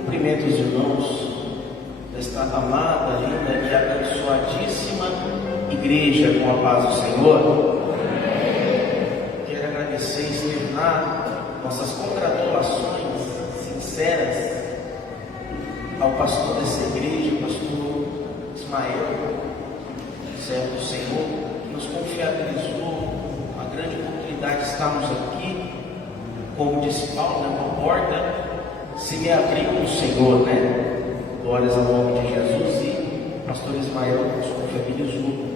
Cumprimento os irmãos desta amada, linda e abençoadíssima igreja com a paz do Senhor. Quero agradecer e externar nossas congratulações sinceras ao pastor dessa igreja, o pastor Ismael, servo do Senhor, que nos confiabilizou a grande oportunidade de estarmos aqui. Como disse Paulo, uma porta se me abriu no Senhor, né? Glórias ao nome de Jesus. E o pastor Ismael nos confiabilizou.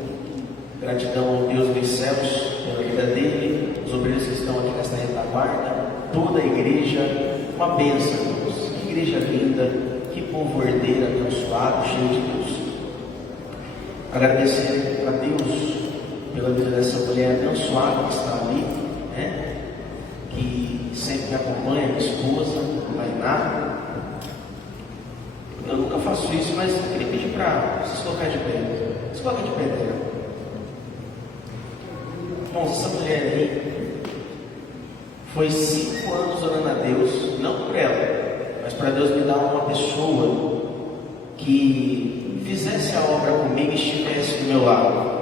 Gratidão ao Deus dos céus pela vida dele, os obreiros que estão aqui nesta retaguarda, toda a igreja, uma bênção, Deus. Que igreja linda, que povo herdeiro, abençoado, cheio de Deus. Agradecer a Deus pela vida dessa mulher abençoada que está ali, né? Que sempre me acompanha, minha esposa, Tainá. Eu nunca faço isso, mas eu queria pedir para vocês colocarem de pé. Vocês colocam de pé, né? Irmãos, essa mulher aí foi 5 anos orando a Deus, não por ela, mas para Deus me dar uma pessoa que fizesse a obra comigo e estivesse do meu lado.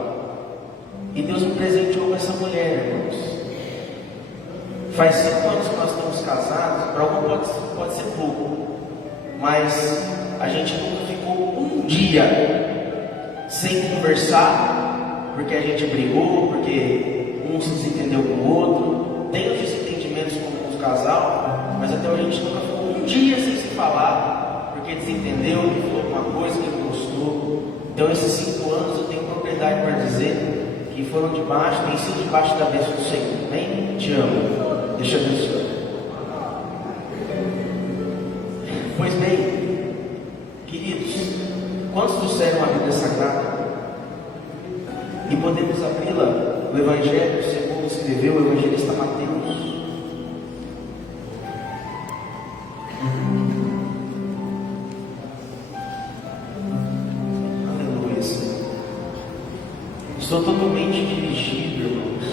E Deus me presenteou com essa mulher, irmãos. Faz 5 anos que nós estamos casados, para algum pode ser pouco, mas a gente nunca ficou um dia sem conversar, porque a gente brigou, porque um se desentendeu com o outro. Tem os desentendimentos com o casal, mas até hoje a gente nunca ficou um dia sem se falar, porque desentendeu, ele falou alguma coisa que não gostou. Então esses 5 anos eu tenho propriedade para dizer que foram debaixo, tem sido debaixo da bênção do Senhor. Bem, te amo. Deixa eu abençoar. Pois bem, queridos, quantos trouxeram a Bíblia Sagrada? E podemos abri-la, o Evangelho segundo escreveu o evangelista Mateus. Aleluia, Senhor. Estou totalmente dirigido, irmãos,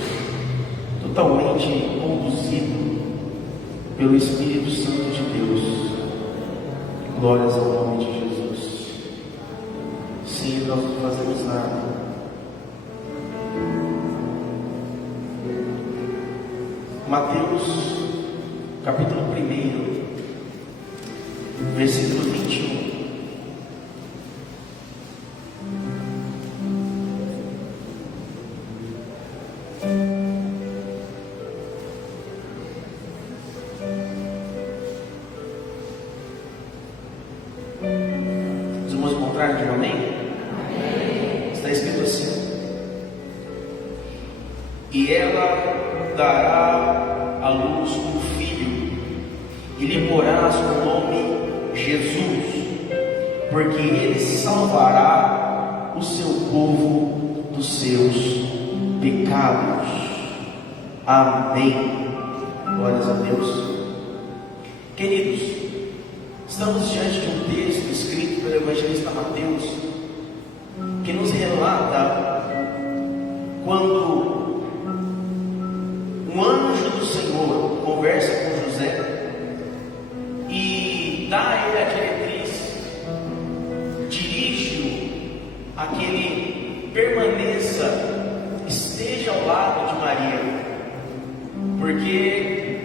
totalmente conduzido pelo Espírito Santo de Deus. Glórias ao nome de Jesus. Sim, nós não fazemos nada. Mateus, capítulo 1, versículo 21. Vamos encontrar de um amém? Está escrito assim: e ela dará à luz um filho, e lhe porás o nome Jesus, porque ele salvará o seu povo dos seus pecados. Amém. Glórias a Deus. Queridos, estamos diante de um texto escrito pelo evangelista Mateus, que nos relata quando um anjo do Senhor conversa com José e dá a ele a diretriz, dirige-o a que ele permaneça, esteja ao lado de Maria, porque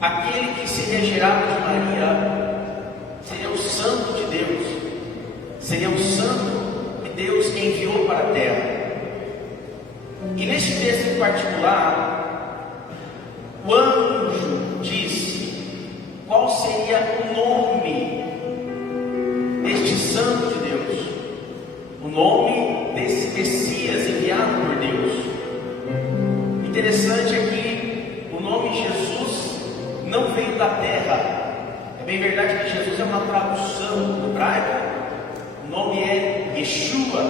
aquele que seria gerado de Maria seria o Santo de Deus, seria o Santo que Deus enviou para a terra. E neste texto em particular, o anjo disse qual seria o nome deste Santo de Deus, o nome desse Messias enviado por Deus. Interessante é que o nome Jesus não veio da terra. É bem verdade que Jesus é uma tradução do hebraico, o nome é Yeshua,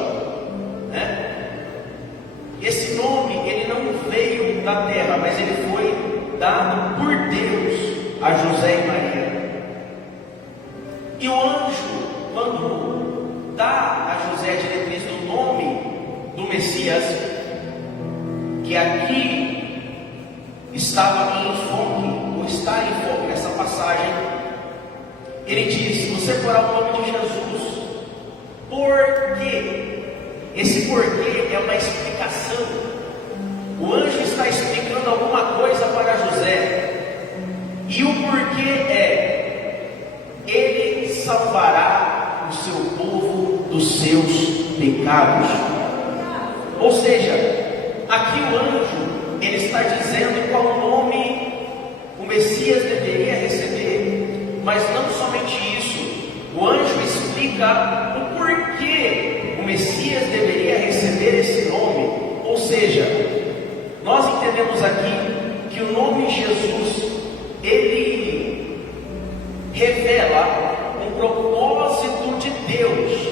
né? Esse nome, ele não veio da terra, mas ele foi dado por Deus a José e Maria. E o anjo, quando dá a José a diretriz do nome do Messias, que aqui estava em enfoque, ou está em enfoque nessa passagem, Ele diz: você porá o nome de Jesus. Por quê? Esse porquê é uma explicação. O anjo está explicando alguma coisa para José. E o porquê é: ele salvará o seu povo dos seus pecados. Ou seja, aqui o anjo, ele está dizendo qual nome o Messias deveria receber. Mas não somente isso, o anjo explica o porquê o Messias deveria receber esse nome. Ou seja, nós entendemos aqui que o nome Jesus, ele revela um propósito de Deus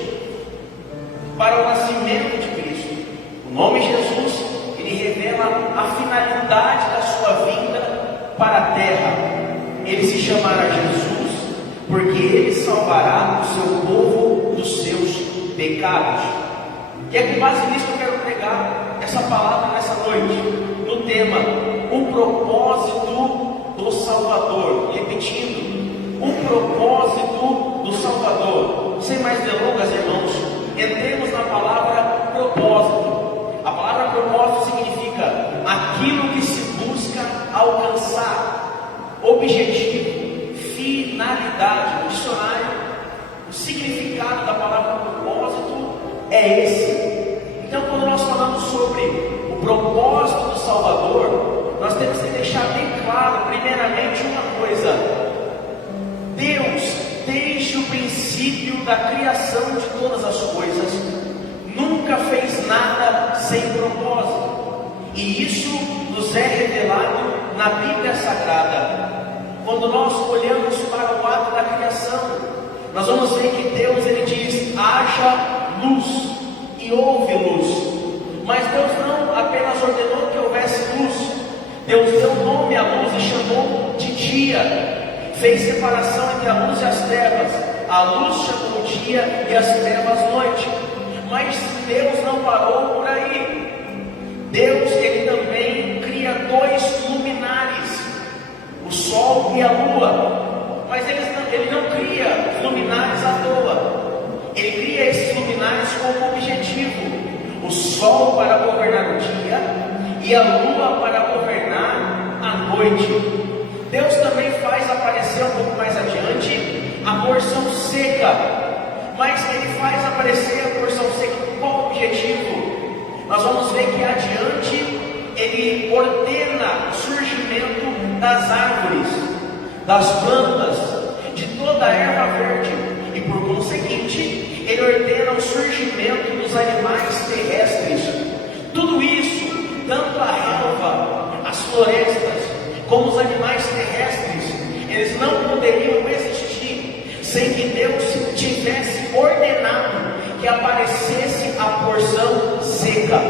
para o nascimento de Cristo. O nome Jesus, ele revela a finalidade da sua vinda para a terra. Ele se chamará Jesus porque ele salvará o seu povo dos seus pecados. E é com base nisso que eu quero pregar essa palavra nessa noite, no tema, o propósito do Salvador. Repetindo, o propósito do Salvador. Sem mais delongas, irmãos, entremos na palavra propósito. A palavra propósito significa aquilo que se busca alcançar, objetivo, finalidade. No dicionário, o significado da palavra propósito é esse. Então, quando nós falamos sobre o propósito do Salvador, nós temos que deixar bem claro, primeiramente, uma coisa: Deus, desde o princípio da criação de todas as coisas, nunca fez nada sem propósito. E isso nos é revelado na Bíblia Sagrada. Quando nós olhamos para o ato da criação, nós vamos ver que Deus, ele diz: haja luz, e houve luz. Mas Deus não apenas ordenou que houvesse luz, Deus deu nome à luz e chamou de dia. Fez separação entre a luz e as trevas. A luz chamou dia e as trevas noite. Mas Deus não parou por aí. Deus, ele também cria dois luminares, o sol e a lua. Mas ele não cria os luminares à toa. Ele cria esses luminares com um objetivo: o sol para governar o dia e a lua para governar a noite. Deus também faz aparecer um pouco mais adiante a porção seca, mas ele faz aparecer a porção seca com qual objetivo? Nós vamos ver que adiante ele ordena o surgimento das árvores, das plantas, de toda a erva verde, e por conseguinte ele ordena o surgimento dos animais terrestres. Tudo isso, tanto a relva, as florestas, como os animais terrestres, eles não poderiam existir sem que Deus tivesse ordenado que aparecesse a porção seca.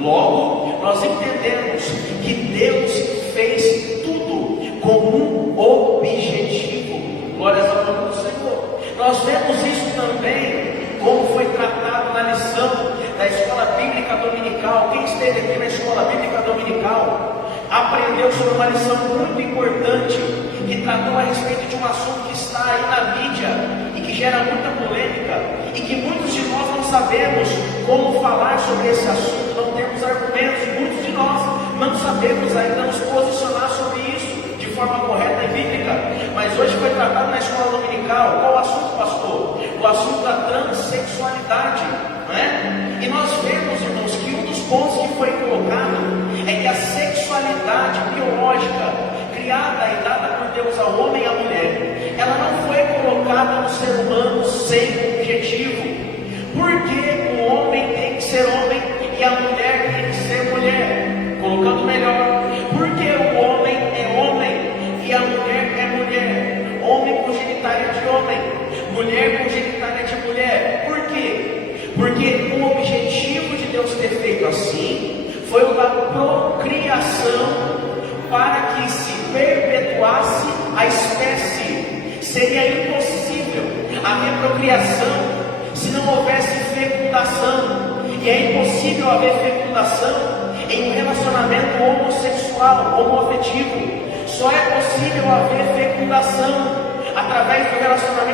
Logo, nós entendemos que Deus fez tudo com um objetivo. Glórias ao nome do Senhor. Nós vemos isso também, como foi tratado na lição da escola bíblica dominical. Quem esteve aqui na escola bíblica dominical aprendeu sobre uma lição muito importante, que tratou a respeito de um assunto que está aí na mídia e que gera muita polêmica, e que muitos de nós não sabemos como falar sobre esse assunto, não temos argumentos. Muitos de nós não sabemos ainda nos posicionar sobre isso de forma correta e bíblica. Mas hoje foi tratado na escola dominical. Qual o assunto, pastor? O assunto da transexualidade, não é? E nós vemos, irmãos, que um dos pontos que foi colocado é que a sexualidade biológica, criada e dada por Deus ao homem e à mulher, ela não foi colocada no ser humano sem objetivo. Porque o homem tem que ser homem e a mulher tem que ser mulher. Colocando melhor, porque o homem é homem e a mulher é mulher. Homem com genitália de homem, mulher com genitália de mulher. Por quê? Porque o objetivo de Deus ter feito assim foi o da procriação, para que se perpetuasse a espécie. Seria impossível haver procriação se não houvesse fecundação, e é impossível haver fecundação em um relacionamento homossexual, homoafetivo. Só é possível haver fecundação através do relacionamento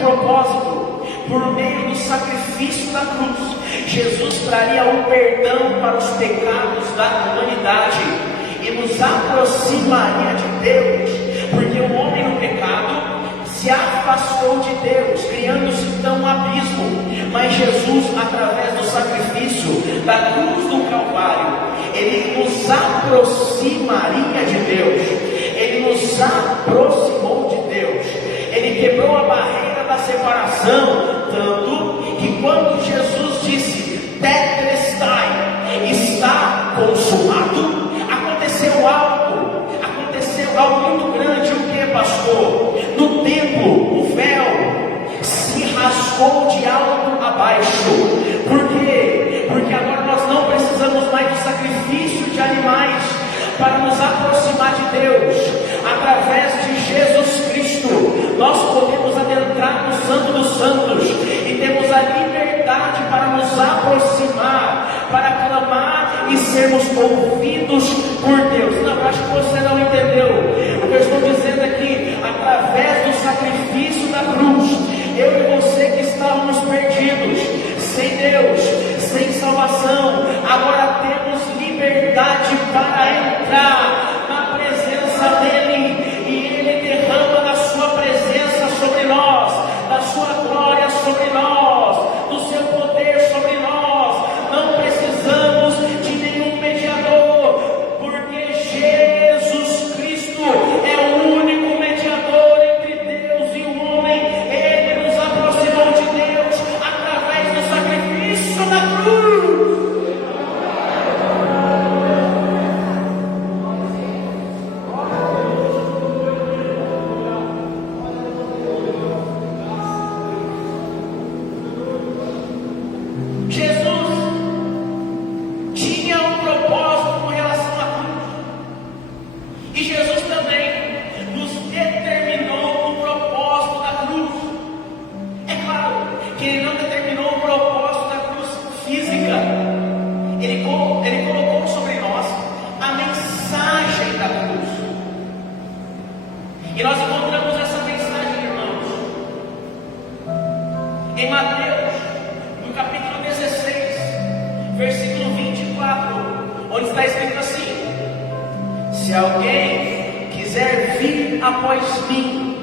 propósito. Por meio do sacrifício da cruz, Jesus traria o perdão para os pecados da humanidade e nos aproximaria de Deus, porque o homem no pecado se afastou de Deus, criando-se então um abismo. Mas Jesus, através do sacrifício da cruz do Calvário, Ele nos aproximaria de Deus, Ele nos aproximou de Deus, Ele quebrou a barreira da separação, tanto que quando Jesus disse, tetelestai, está consumado, aconteceu algo muito grande. O que, pastor? No templo, o véu se rasgou de alto a baixo. Por quê? Porque agora nós não precisamos mais de sacrifício de animais para nos aproximar de Deus. Através de Jesus Cristo, nós podemos adentrar no Santo dos Santos e temos a liberdade para nos aproximar, para clamar e sermos ouvidos por Deus. Não, acho que você não entendeu. O que eu estou dizendo aqui, através do sacrifício da cruz, eu e você que estávamos perdidos, sem Deus, sem salvação, agora temos liberdade para entrar na presença dEle, e Ele derrama da sua presença sobre nós, da sua glória sobre nós, do seu poder sobre nós. Não precisamos de nenhum mediador, porque Jesus Cristo é o único mediador entre Deus e o homem. Ele nos aproximou de Deus através do sacrifício da cruz. E nós encontramos essa mensagem, irmãos, em Mateus, no capítulo 16, versículo 24, onde está escrito assim: se alguém quiser vir após mim,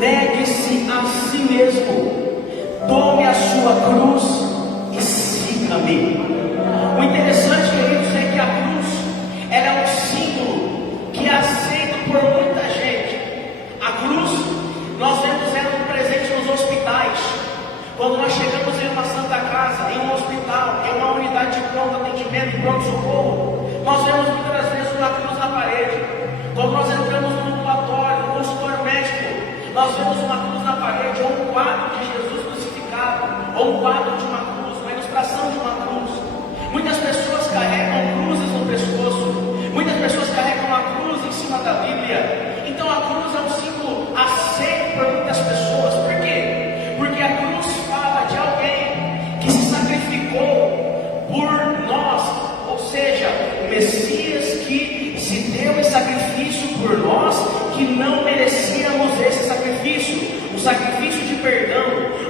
negue-se a si mesmo, tome a sua cruz e siga-me. O interessante, queridos, é que a cruz, ela é um símbolo que é aceito por muita gente. A cruz, nós vemos ela presente nos hospitais. Quando nós chegamos em uma santa casa, em um hospital, em uma unidade de pronto atendimento e pronto-socorro, nós vemos muitas vezes uma cruz na parede. Quando nós entramos no ambulatório, no consultório médico, nós vemos uma cruz na parede, ou um quadro de Jesus crucificado, ou um quadro de uma cruz, uma ilustração de uma cruz. Muitas pessoas carregam cruzes no pescoço, muitas pessoas carregam uma cruz em cima da Bíblia. Então a cruz é um símbolo aceito por muitas pessoas. Por quê? Porque a cruz fala de alguém que se sacrificou por nós, ou seja, o Messias que se deu em sacrifício por nós, que não merecíamos esse sacrifício, um sacrifício de perdão,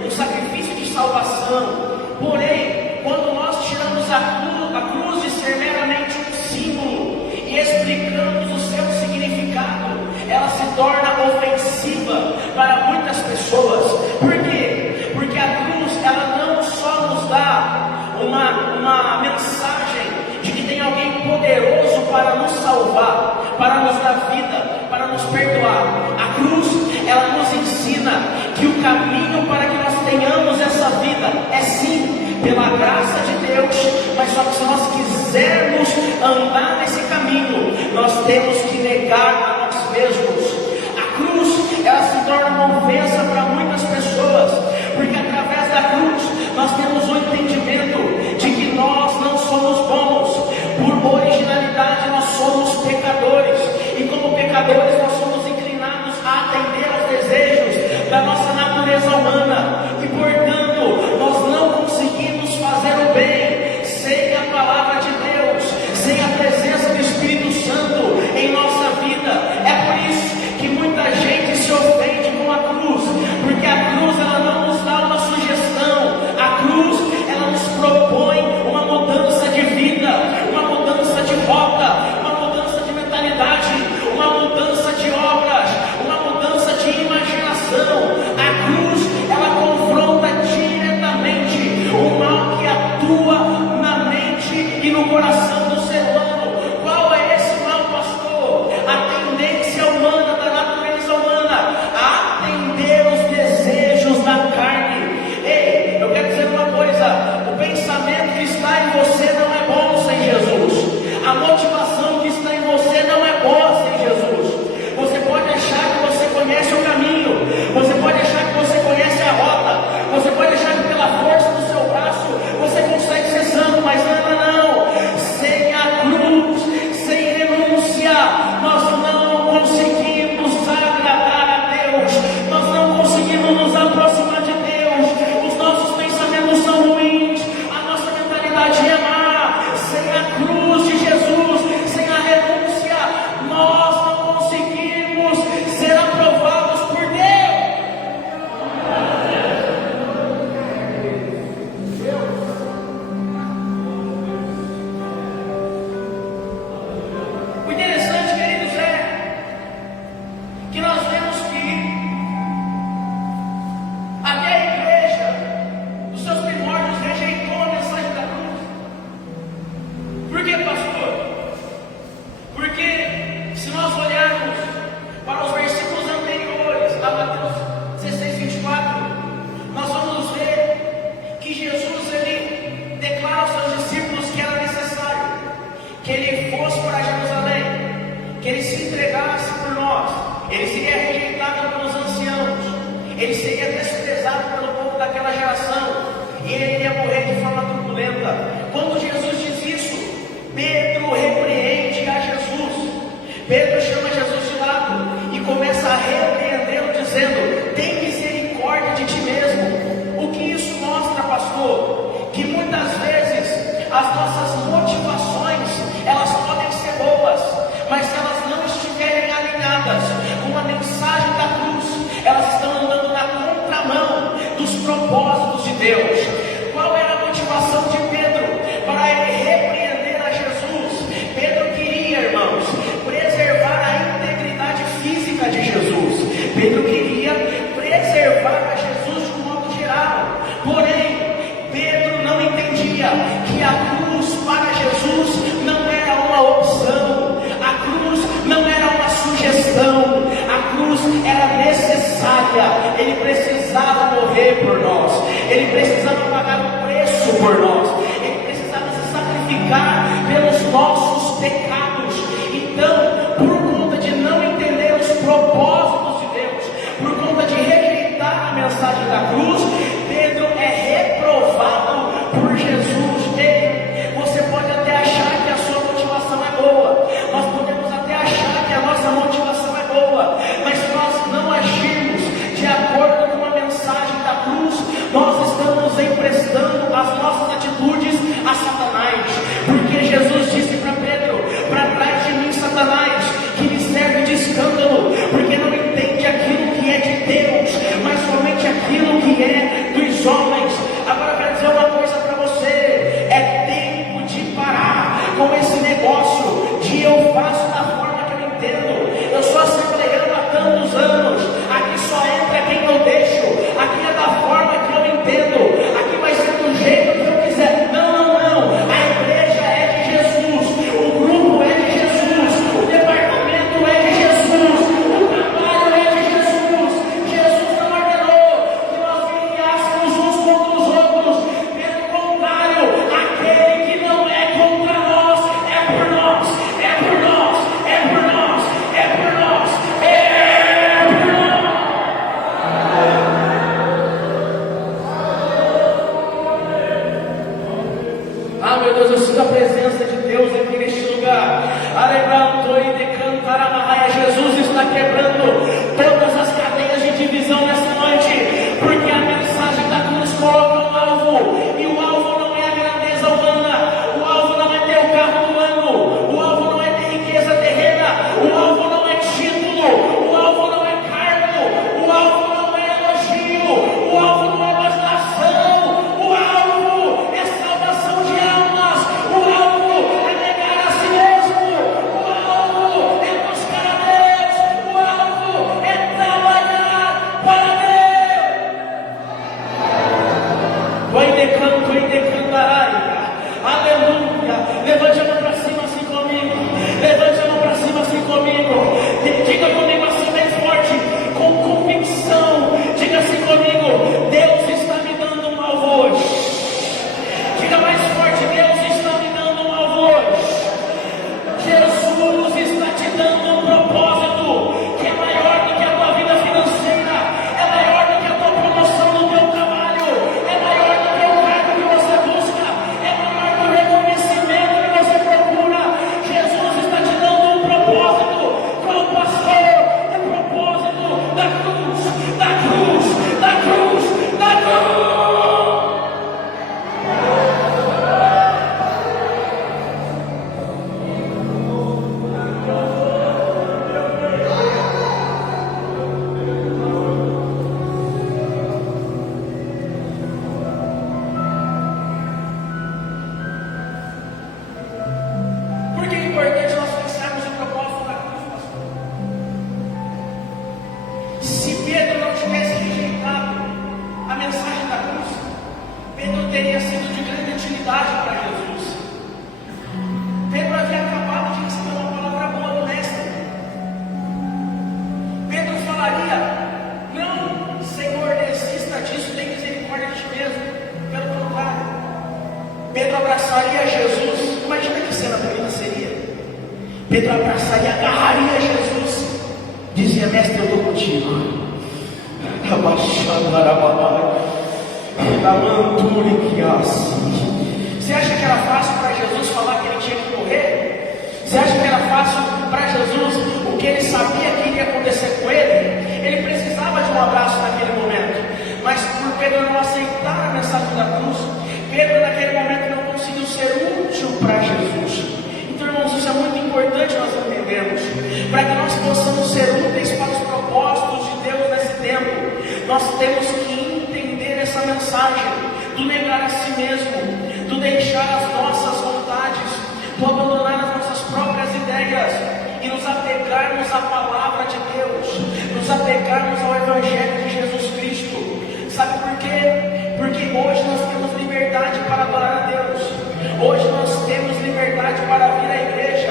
um sacrifício de salvação. Porém, quando nós tiramos a cruz de ser meramente um símbolo e explicamos o seu significado, ela se torna ofensiva para muitas pessoas. Por quê? Porque a cruz, ela não só nos dá uma mensagem de que tem alguém poderoso para nos salvar, para nos dar vida, para nos perdoar. A cruz, ela nos ensina que o caminho para que nós tenhamos essa vida é sim pela graça de Deus, mas só que se nós quisermos andar nesse caminho, nós temos que negar a nós mesmos. A cruz, ela se torna uma ofensa para muitas pessoas, porque através da cruz nós temos o entendimento de que nós não somos bons, por originalidade nós somos pecadores, e como pecadores nós somos inclinados a atender aos desejos da nossa natureza humana, e portanto nós não conseguimos fazer o bem sem a palavra de Deus, sem a presença do Espírito Santo em nossa vida. É por isso que muita gente se ofende com a cruz, porque a cruz ela que ele fosse para Jerusalém, que ele se entregasse por nós, ele seria rejeitado pelos anciãos, ele seria desprezado pelo povo daquela geração, e ele iria morrer de forma truculenta. Quando Jesus diz isso, Pedro repreende a Jesus. Pedro chama Jesus de lado e começa a repreendê-lo, dizendo: tem misericórdia de ti mesmo. O que isso mostra, pastor? Que muitas vezes as nossas motivações, elas podem ser boas, mas se elas não estiverem alinhadas com a mensagem da cruz, elas estão andando na contramão dos propósitos de Deus. Qual era a motivação de Pedro para ele repreender a Jesus? Pedro queria, irmãos, preservar a integridade física de Jesus. Pedro queria preservar a Jesus de um modo geral. Porém, Pedro não entendia que a cruz para Jesus não era uma opção, a cruz não era uma sugestão, a cruz era necessária. Ele precisava morrer por nós, ele precisava pagar o preço por nós, ele precisava se sacrificar pelos nossos pecados. Então, por conta de não entender os propósitos de Deus, por conta de rejeitar a mensagem da cruz, Pedro é reprovado por Jesus. Você pode até achar que a sua motivação é boa, nós podemos até achar que a nossa motivação é boa, mas se nós não agirmos de acordo com a mensagem da cruz, nós estamos emprestando as nossas atitudes Pedro abraçaria, agarraria Jesus, dizia: mestre, eu estou contigo. Você acha que era fácil para Jesus falar que ele tinha que morrer? Você acha que era fácil para Jesus o que ele sabia que iria acontecer com ele? Ele precisava de um abraço naquele momento, mas por Pedro não aceitar a mensagem da cruz, Pedro naquele momento não conseguiu ser útil para Jesus. Então, irmãos, isso é muito importante nós entendermos, para que nós possamos ser úteis para os propósitos de Deus nesse tempo. Nós temos que entender essa mensagem do negar a si mesmo, do deixar as nossas vontades, do abandonar as nossas próprias ideias e nos apegarmos à palavra de Deus, nos apegarmos ao Evangelho de Jesus Cristo. Sabe por quê? Porque hoje nós temos liberdade para adorar a Deus. Hoje nós temos liberdade para vir à igreja.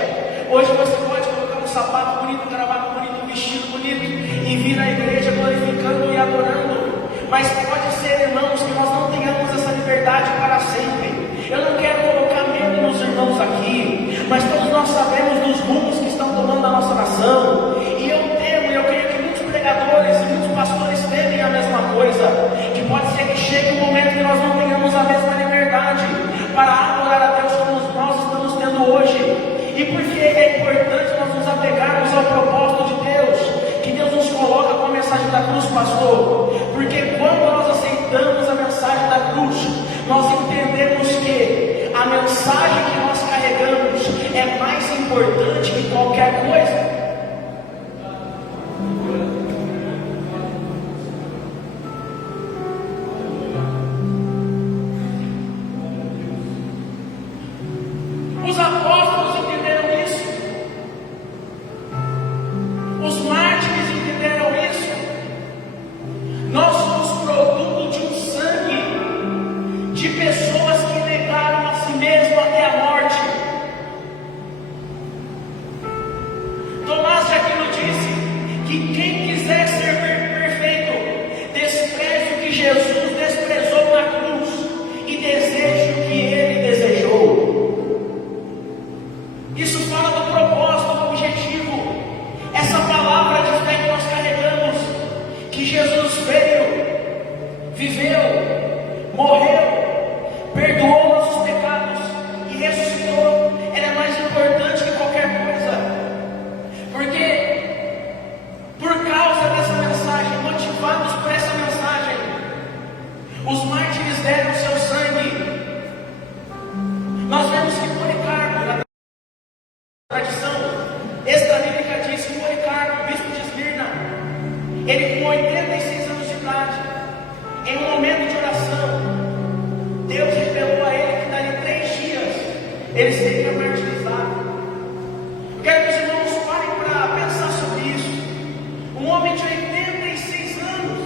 Hoje você pode colocar um sapato bonito, um gravata bonito, um vestido bonito e vir à igreja glorificando e adorando. Mas pode ser, irmãos, que nós não tenhamos essa liberdade para sempre. Eu não quero colocar medo nos irmãos aqui, mas todos nós sabemos dos rumos que estão tomando a nossa nação. E eu temo, e eu creio que muitos pregadores e muitos pastores temem a mesma coisa, que pode ser que chegue um momento que nós não tenhamos a mesma liberdade para adorar a Deus como nós estamos tendo hoje. E por que é importante nós nos apegarmos ao propósito de Deus, que Deus nos coloca com a mensagem da cruz, pastor? Porque quando nós aceitamos a mensagem da cruz, nós entendemos que a mensagem que nós carregamos é mais importante que qualquer coisa. Os apóstolos entenderam isso. Os mártires entenderam isso. Nós somos produto de um sangue de pessoas que negaram a si mesmo até a morte. Tomás de Aquino disse que quem quiser ser perfeito, despreze o que Jesus desprezou na cruz e deseje o que ele desejou. Isso fala do propósito, do objetivo. Essa palavra de fé que nós carregamos, que Jesus veio, viveu, morreu, perdoou nossos pecados e ressuscitou, ela é mais importante que qualquer coisa. Porque por causa dessa mensagem, motivados por essa mensagem, os mártires deram seu sangue. Nós vemos que Policarpo, na tradição extra-bíblica, diz que Policarpo, bispo de Esmirna, ele com 86 anos de idade, em um momento de oração, Deus revelou a ele que dali 3 dias ele seria martirizado. Eu quero que os irmãos parem para pensar sobre isso. Um homem de 86 anos,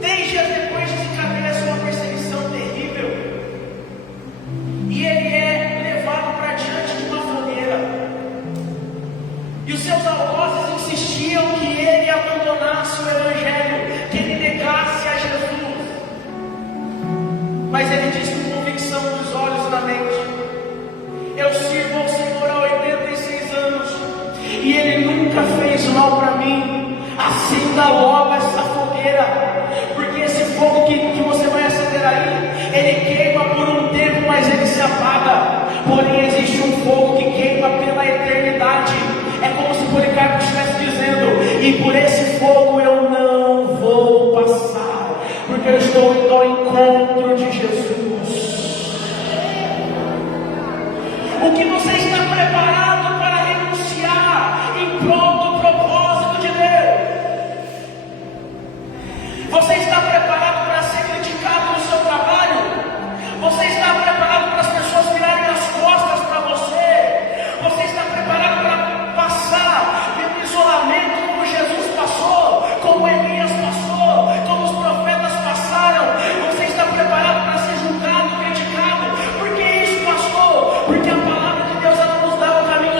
3 dias depois desencadeia uma perseguição terrível, e ele é levado para diante de uma fogueira. E os seus algozes insistiam que ele abandonasse o Evangelho, que ele negasse a Jesus. Mas ele disse com convicção nos olhos e na mente: eu sirvo ao Senhor há 86 anos, e Ele nunca fez mal para mim. Acenda logo essa fogueira, porque esse fogo que você vai acender aí, ele queima por um tempo, mas ele se apaga. Porém existe um fogo que queima pela eternidade. É como se Policarpo estivesse dizendo: e por esse fogo eu não vou passar, porque eu estou indo ao encontro de Jesus. O que você está preparado para renunciar em prol do propósito de Deus? Você está preparado para ser criticado no seu trabalho? Você está preparado para as pessoas virarem as costas para você? Você está preparado para passar pelo isolamento como Jesus passou, como Elias passou, como os profetas passaram? Você está preparado para ser julgado, criticado? Por que isso, pastor? Porque a palavra de Deus, ela nos dá o caminho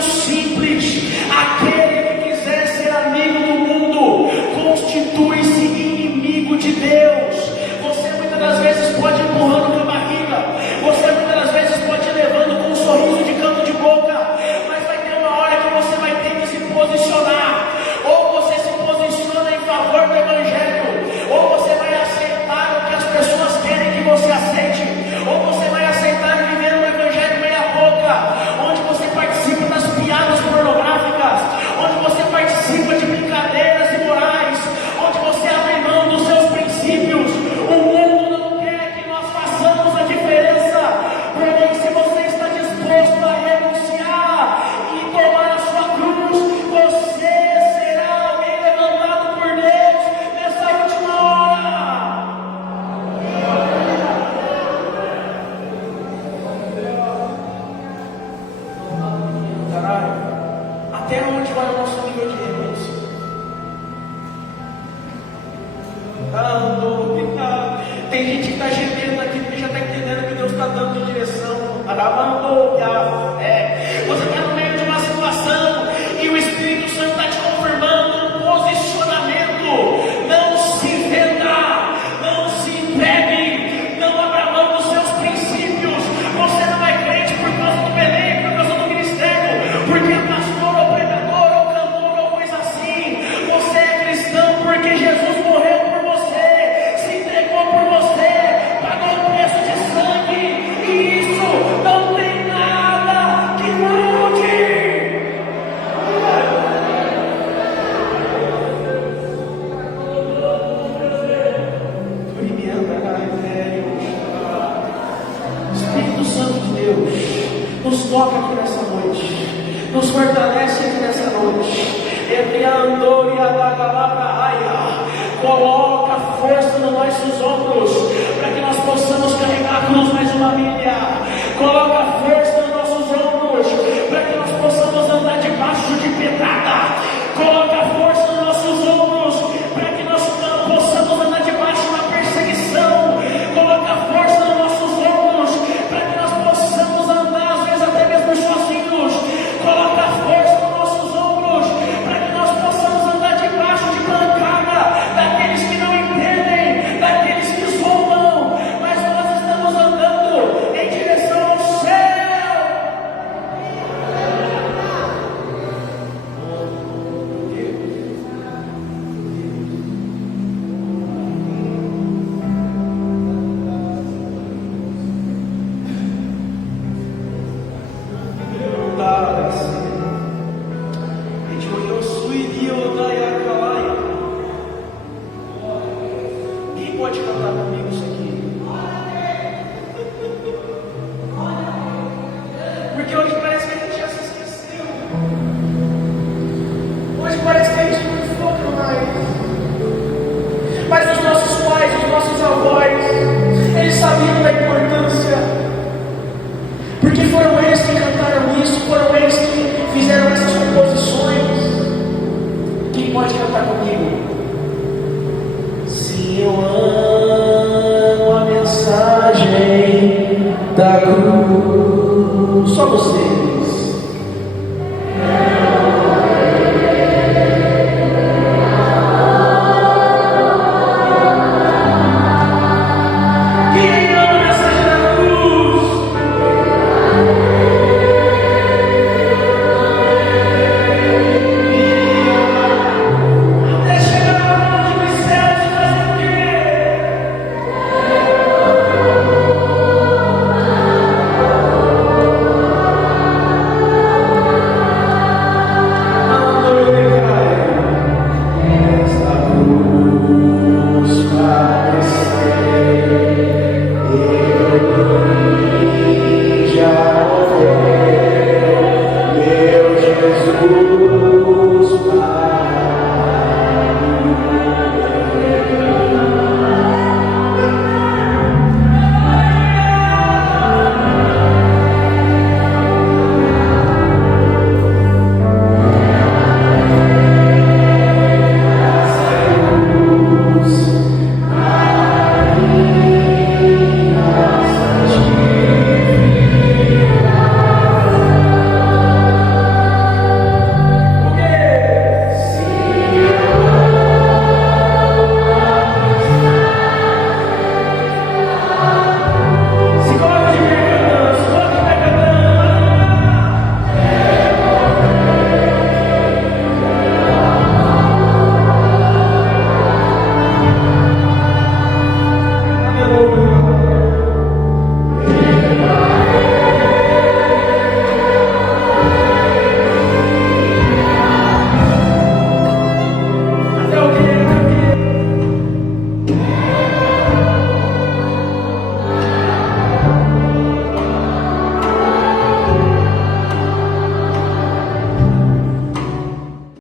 Até onde vai o nosso nível de renúncia? Tem gente que está gemendo aqui porque já está entendendo que Deus está dando de direção. Você está no meio de uma situação e o Espírito Santo está te confirmando um posicionamento. Não se venda, não se entregue, não abra mão dos seus princípios. Você não é crente por causa do Belém, por causa do ministério, porque é pastor ou pregador ou cantor ou coisa assim. Você é cristão porque Jesus morreu por você, se entregou por você, pagou o preço de sangue, e isso não tem nada que mude. Espírito Santo de Deus, nos toca aqui nessa noite, nos fortalece aqui nessa noite. Coloca força nos nossos ombros, para que nós possamos carregar a cruz mais uma milha. Coloca força nos nossos ombros, para que nós possamos andar debaixo de pedrada. Coloca força nos nossos ombros, para que nós possamos andar debaixo da perseguição. Coloca força nos nossos ombros, para que nós possamos andar, às vezes até mesmo sozinhos. Coloca força nos nossos ombros, para que nós possamos andar debaixo de bancada daqueles que não entendem, daqueles que zombam, mas nós estamos andando em direção ao céu. Quem pode cantar comigo isso aqui? Porque hoje parece que a gente já se esqueceu. Hoje parece que a gente não foca mais. Mas os nossos pais, os nossos avós, eles sabiam da importância. Porque foram eles que cantaram isso, foram eles que fizeram essas composições. Quem pode cantar comigo? Se eu amo a mensagem da cruz, só você.